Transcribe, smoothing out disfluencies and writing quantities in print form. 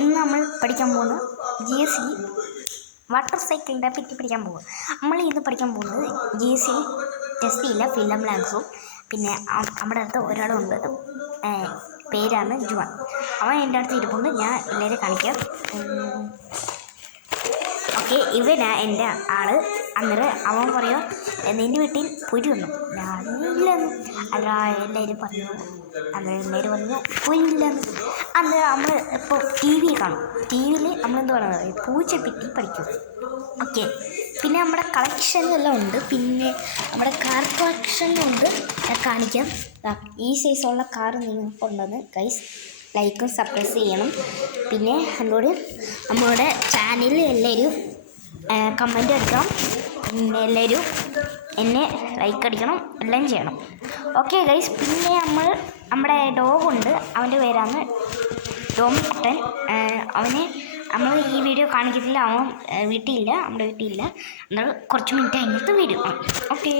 ഇന്ന് നമ്മൾ പഠിക്കാൻ പോകുന്നത് GSC വാട്ടർ സൈക്കിളിനെ പറ്റി പഠിക്കാൻ പോകും. നമ്മൾ ഇന്ന് പഠിക്കാൻ പോകുന്നത് GSC ടെസ്റ്റ് ചെയ്യില്ല ഫില്ലം ബ്ലാങ്ക്സും. പിന്നെ നമ്മുടെ അടുത്ത് ഒരാളുണ്ട്, പേരാണ് ജുവാൻ. അവൻ എൻ്റെ അടുത്ത് ഇരിപ്പുണ്ട്, ഞാൻ എല്ലാവരും കാണിക്കാം. ഓക്കെ, ഇവനാ എൻ്റെ ആള്. അന്നേരം അവൻ പറയുക, നിൻ്റെ വീട്ടിൽ പുരി വന്നു. ഞാനില്ലെന്ന്. അല്ല എല്ലാവരും പറഞ്ഞു, എല്ലാവരും പറഞ്ഞു പുരിയില്ലെന്ന്. അന്നേരം നമ്മൾ ഇപ്പോൾ TV കാണും. TV നമ്മളെന്ത് പറയുന്നത്, പൂച്ചപ്പറ്റി പഠിക്കും. ഓക്കെ, പിന്നെ നമ്മുടെ കളക്ഷനെല്ലാം ഉണ്ട്. പിന്നെ നമ്മുടെ കാർ കളക്ഷനുണ്ട്, ഞാൻ കാണിക്കാം. ഈ സൈസുള്ള കാർ നിങ്ങൾക്കുണ്ടെന്ന് ഗൈസ് ലൈക്കും സബ്സ്ക്രൈബ് ചെയ്യണം. പിന്നെ എന്നോട് നമ്മുടെ ചാനലിൽ എല്ലാവരും കമൻ്റ് അടിക്കണം. പിന്നെ എല്ലാവരും എന്നെ ലൈക്ക് അടിക്കണം, എല്ലാം ചെയ്യണം. ഓക്കെ ഗൈസ്, പിന്നെ നമ്മുടെ ഡോഗുണ്ട്, അവൻ്റെ പേരാണ് ഡോമിക്കുട്ടൻ. അവനെ നമ്മൾ ഈ വീഡിയോ കാണിക്കത്തില്ല, അവൻ വീട്ടിലില്ല, നമ്മുടെ വീട്ടിലില്ല. എന്നാൽ കുറച്ച് മിനിറ്റ് കഴിഞ്ഞിട്ട് വീഡിയോ കാണാം. ഓക്കെ.